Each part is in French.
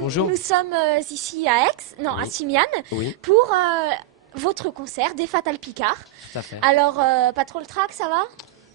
Bonjour. Nous sommes ici à Aix, non, Oui. à Simiane, Oui, pour votre concert des Fatal Picard. tout à fait. Alors, pas trop le trac, ça va?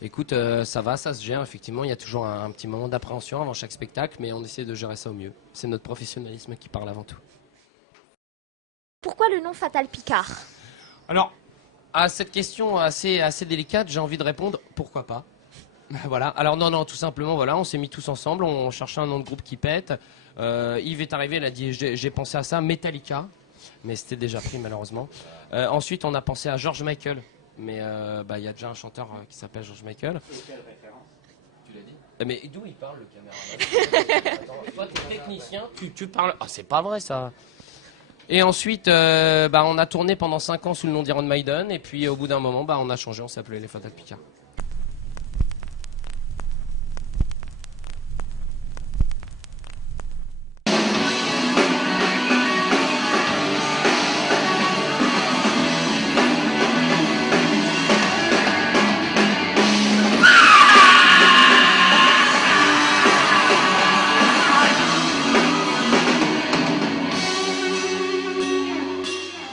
Écoute, ça va, ça se gère. Effectivement, il y a toujours un petit moment d'appréhension avant chaque spectacle, mais on essaie de gérer ça au mieux. C'est notre professionnalisme qui parle avant tout. Pourquoi le nom Fatal Picard? Alors, à cette question assez délicate, j'ai envie de répondre pourquoi pas. Voilà. Alors non, tout simplement, voilà, on s'est mis tous ensemble, on cherchait un nom de groupe qui pète. Yves est arrivé, il a dit j'ai pensé à ça, Metallica, mais c'était déjà pris malheureusement. Ensuite, on a pensé à George Michael, mais il y a déjà un chanteur qui s'appelle George Michael. C'est quelle référence? Tu l'as dit? Mais d'où il parle le caméraman? Attends, toi, t'es technicien, tu parles. Ah, c'est pas vrai ça. Et ensuite, on a tourné pendant 5 ans sous le nom d'Iron Maiden, et puis au bout d'un moment, on a changé, on s'appelait les Fatal Picard.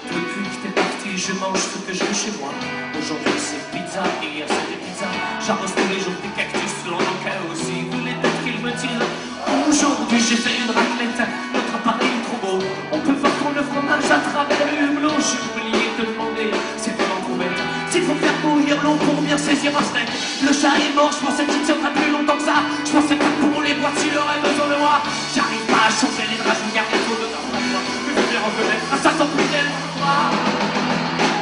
Depuis que t'es parti, je mange ce que je veux chez moi. Aujourd'hui c'est pizza, hier c'était pizza. J'arrose tous les jours des cactus, le lendemain aussi. Vous les têtes qu'ils me tirent. Aujourd'hui j'ai fait une raclette, notre appareil est trop beau. On peut voir qu'on le fromage à travers le hublot. J'ai oublié de demander, c'était l'entrouvette. S'il faut faire bouillir l'eau pour bien saisir un steak. Le chat est mort, je pensais qu'il tiendrait plus longtemps que ça. Je pensais que pour les boîtes, il aurait besoin de moi. J'arrive pas à changer les draps, il y a rien trop dedans. Tu veux bien reconnaître, ça sent plus d'elle.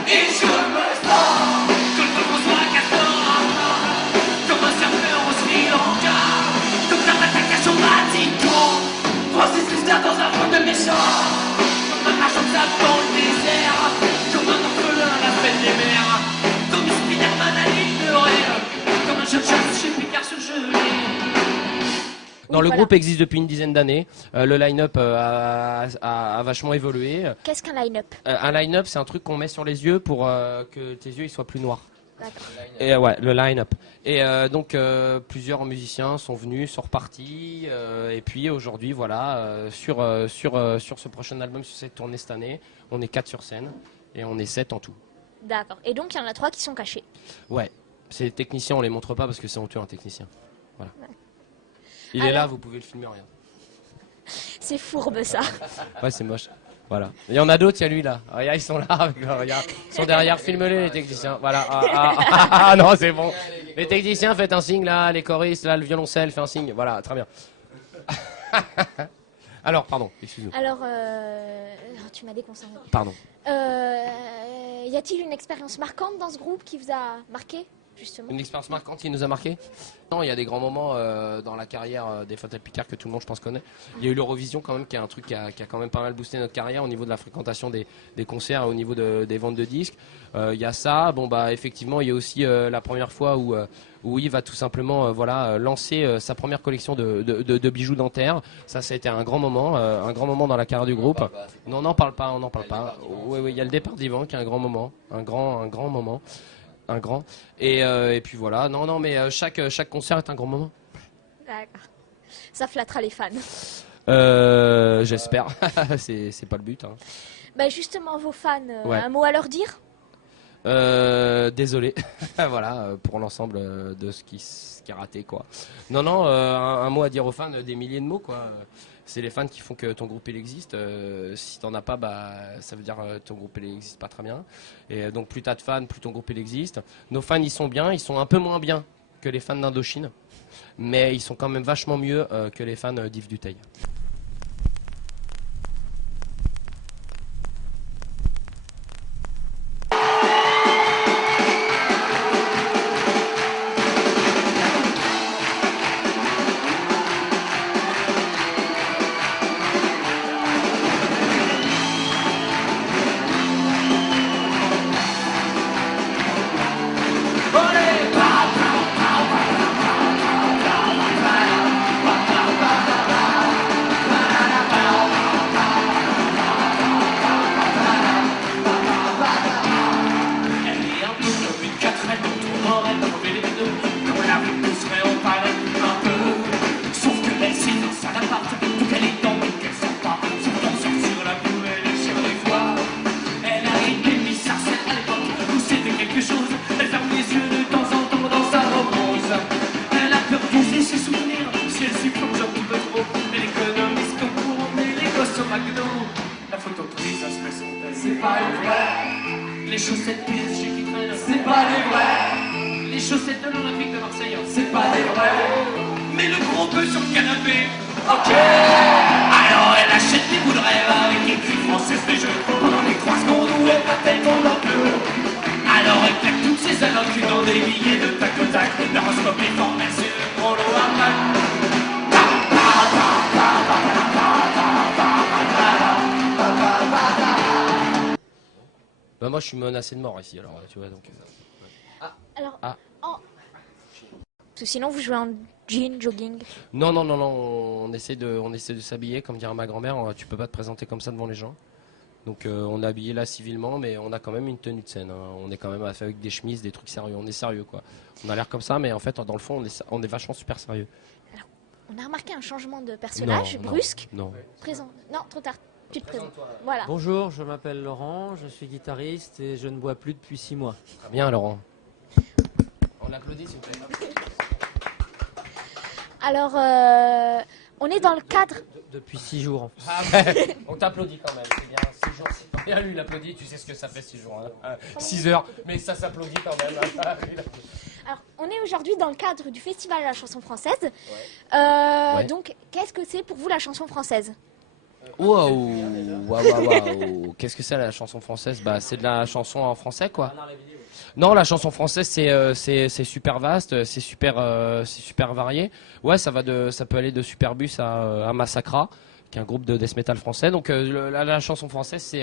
Et je me sens que le François Castor, comme un serveur au Sri Lanka, docteur d'attaquage au Vatican, Francis Lister dans un monde de méchants, comme un marchand de sable dans le désert, comme un orphelin à la fête des mers, comme Spiderman à l'île de Ré, comme un jeune chasse chez Picard sur gelée. Non, le Voilà. groupe existe depuis une dizaine d'années. Le line-up a vachement évolué. Qu'est-ce qu'un line-up? Un line-up, c'est un truc qu'on met sur les yeux pour que tes yeux ils soient plus noirs. D'accord. Et ouais, le line-up. Et donc plusieurs musiciens sont venus, sont repartis. Et puis aujourd'hui, voilà, sur ce prochain album, sur cette tournée cette année, on est 4 sur scène et on est 7 en tout. D'accord. Et donc, il y en a 3 qui sont cachés. Ouais, c'est les techniciens, on les montre pas parce que c'est honteux un technicien. Voilà. Il est Alors- là, vous pouvez le filmer, rien. C'est fourbe, ça. Ouais, c'est moche. Voilà. Il y en a d'autres, il y a lui là. Regarde, ils sont là, regarde. Ils sont derrière, filme-les les techniciens. Voilà. Non, c'est bon. Les techniciens, faites un signe là, les choristes, là, le violoncelle, fait un signe. Voilà, très bien. Alors, pardon, excuse-nous. Alors, tu m'as déconcentré. Pardon. Y a-t-il une expérience marquante dans ce groupe qui vous a marqué, justement? Une expérience marquante qui nous a marqué? Non, il y a des grands moments dans la carrière des Fatal Picard que tout le monde, je pense, connaît. Il y a eu l'Eurovision quand même, qui est un truc qui a quand même pas mal boosté notre carrière au niveau de la fréquentation des concerts et au niveau des ventes de disques. Il y a ça. Bon, effectivement, il y a aussi la première fois où Yves a tout simplement lancé sa première collection de bijoux dentaires. Ça a été un grand moment dans la carrière du groupe. Non, on n'en parle pas, Oui, il y a le départ d'Yvan qui est un grand moment, un grand moment. Un grand. Et puis voilà. Non, mais chaque concert est un grand moment. D'accord. Ça flattera les fans. J'espère. c'est pas le but. Hein. Bah justement, vos fans, Ouais. un mot à leur dire? Désolé. Voilà, pour l'ensemble de ce qui est raté, quoi. Non, un mot à dire aux fans, des milliers de mots, quoi. C'est les fans qui font que ton groupe il existe. Si t'en as pas, ça veut dire ton groupe il existe pas très bien. Et donc plus t'as de fans, plus ton groupe il existe. Nos fans ils sont bien, ils sont un peu moins bien que les fans d'Indochine, mais ils sont quand même vachement mieux que les fans d'Yves Duteil. c'est pas les vrais. Les chaussettes PSG qui traînent, c'est pas les vrais. Les chaussettes de l'Olympique de Marseille, c'est pas les vrais. Mais le gros bœuf sur le canapé, ok. Alors elle achète des bouts de rêve avec écrit français les jeux. Pendant les 3 secondes où elle va tellement dans le. Alors elle claque toutes ses allocs dans des billets de tac au tac. L'horoscope est fort, merci le gros lot à pack. Bah moi je suis menacé de mort ici alors tu vois donc. Alors, Ah. parce que sinon vous jouez en jean, jogging. Non, on essaie de s'habiller comme dirait ma grand-mère. Tu peux pas te présenter comme ça devant les gens. Donc on est habillé là civilement, mais on a quand même une tenue de scène. Hein. On est quand même avec des chemises, des trucs sérieux. On est sérieux quoi. On a l'air comme ça, mais en fait dans le fond on est vachement super sérieux. Alors, on a remarqué un changement de personnage brusque. Non. Présent. Non, trop tard. Tu te présentes. Voilà. Bonjour, je m'appelle Laurent, je suis guitariste et je ne bois plus depuis 6 mois. Très bien Laurent. On l'applaudit s'il vous plaît. Alors, on est dans le cadre. Depuis 6 jours en fait. Ah ouais, on t'applaudit quand même, c'est bien. 6 jours, c'est pas bien. Lui il applaudit, tu sais ce que ça fait 6 jours. Hein. 6 heures, mais ça s'applaudit quand même. Alors, on est aujourd'hui dans le cadre du Festival de la chanson française. Ouais. Donc, qu'est-ce que c'est pour vous la chanson française? Waouh. Qu'est-ce que c'est la chanson française? Bah c'est de la chanson en français quoi. Non, la chanson française c'est super vaste, c'est super varié. Ouais, ça peut aller de Superbus à Massacra, qui est un groupe de death metal français. Donc la chanson française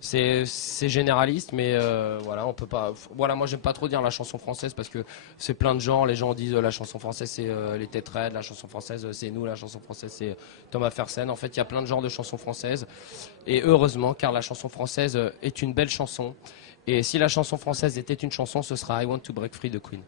c'est généraliste, mais voilà, on peut pas. Voilà, moi j'aime pas trop dire la chanson française parce que c'est plein de genres. Les gens disent la chanson française c'est les Têtes Raides, la chanson française c'est nous, la chanson française c'est Thomas Fersen. En fait, il y a plein de genres de chansons françaises et heureusement car la chanson française est une belle chanson. Et si la chanson française était une chanson, ce sera I Want to Break Free de Queen.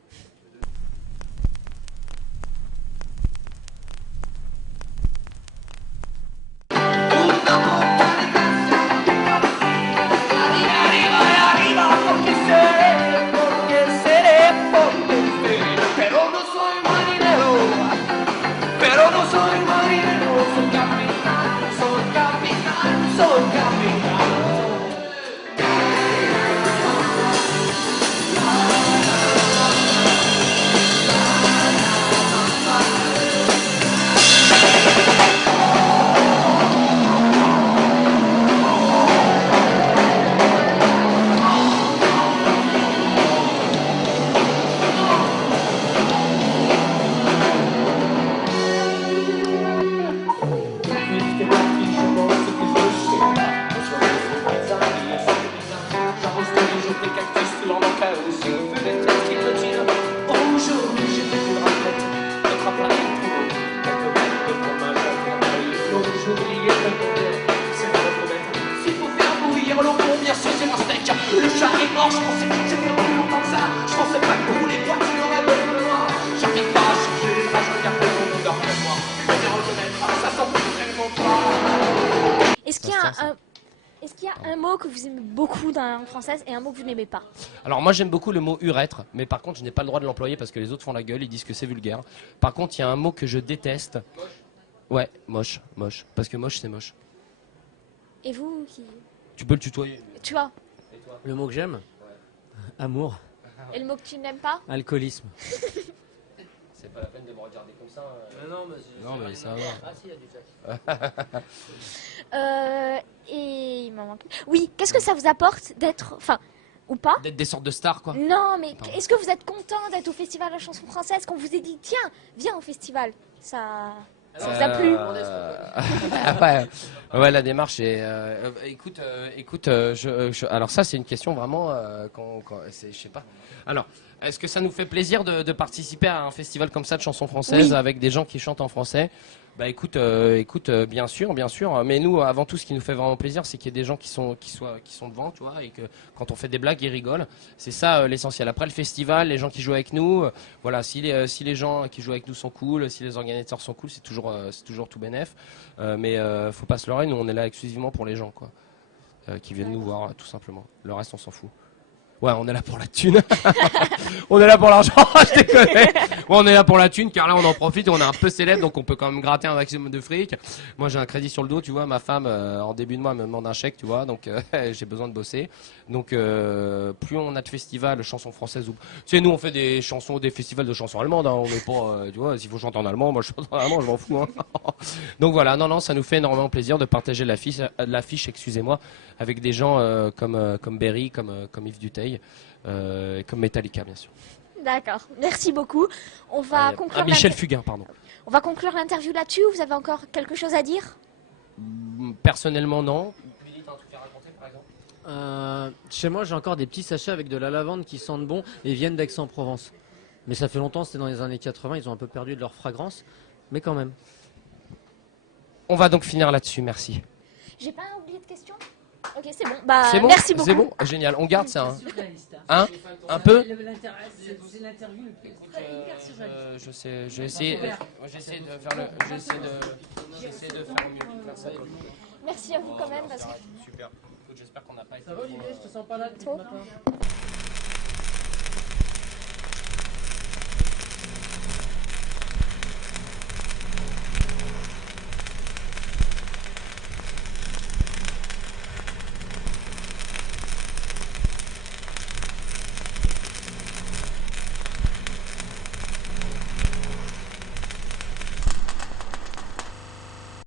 Est-ce qu'il y a un mot que vous aimez beaucoup dans la langue française et un mot que vous n'aimez pas? Alors moi j'aime beaucoup le mot urètre, mais par contre je n'ai pas le droit de l'employer parce que les autres font la gueule, ils disent que c'est vulgaire. Par contre il y a un mot que je déteste. Ouais, moche, parce que moche c'est moche. Et vous qui... Tu peux le tutoyer. Tu vois? Le mot que j'aime? Amour, Et le mot que tu n'aimes pas? alcoolisme. C'est pas la peine de me regarder comme ça. Non mais ça va. Ah si, il y a du jack. Et il m'en manque. Oui, qu'est-ce que ça vous apporte d'être... Enfin, ou pas? D'être des sortes de stars quoi. Non, mais Pardon. est-ce que vous êtes content d'être au Festival de la chanson française, qu'on vous ait dit, tiens, viens au festival? Ça vous a plu? Ouais, la démarche est. Alors ça, c'est une question vraiment. Je sais pas. Alors, est-ce que ça nous fait plaisir de participer à un festival comme ça de chansons françaises Oui. avec des gens qui chantent en français? Bah écoute, bien sûr. Mais nous, avant tout, ce qui nous fait vraiment plaisir, c'est qu'il y ait des gens qui sont devant, tu vois, et que quand on fait des blagues, ils rigolent. C'est ça l'essentiel. Après le festival, les gens qui jouent avec nous, voilà, si les gens qui jouent avec nous sont cool, si les organisateurs sont cool, c'est toujours tout bénef. Mais faut pas se leurrer, nous on est là exclusivement pour les gens, quoi, qui viennent nous voir, tout simplement. Le reste, on s'en fout. Ouais, on est là pour la thune. On est là pour l'argent, je déconne. Ouais, on est là pour la thune car là on en profite et on est un peu célèbre donc on peut quand même gratter un maximum de fric. Moi j'ai un crédit sur le dos, tu vois, ma femme en début de mois elle me demande un chèque, tu vois, donc j'ai besoin de bosser. Donc plus on a de festivals chansons françaises ou tu sais nous on fait des chansons des festivals de chansons allemandes, hein, on n'est pas tu vois, s'il faut chanter en allemand, moi je chante en allemand, je m'en fous hein. Donc voilà, non, ça nous fait énormément plaisir de partager l'affiche, excusez-moi, avec des gens comme Berry, comme Yves Duteil, et comme Metallica, bien sûr. D'accord, merci beaucoup. On va conclure Michel Fugain, pardon. On va conclure l'interview là-dessus. Vous avez encore quelque chose à dire? Personnellement, non. Billy, t'as un truc à raconter, par exemple? Chez moi, j'ai encore des petits sachets avec de la lavande qui sentent bon et viennent d'Aix-en-Provence. Mais ça fait longtemps, c'était dans les années 80, ils ont un peu perdu de leur fragrance, mais quand même. On va donc finir là-dessus, merci. J'ai pas oublié de questions? Ok, c'est bon. Bah, C'est bon, merci beaucoup. c'est bon, génial. On garde ça. Hein, un peu. C'est l'interview Je sais, j'ai essayé de faire mieux. Merci à vous quand même. Parce que... Super. J'espère qu'on n'a pas été. Ça va Olivier, je te sens pas là depuis Trop. ce matin.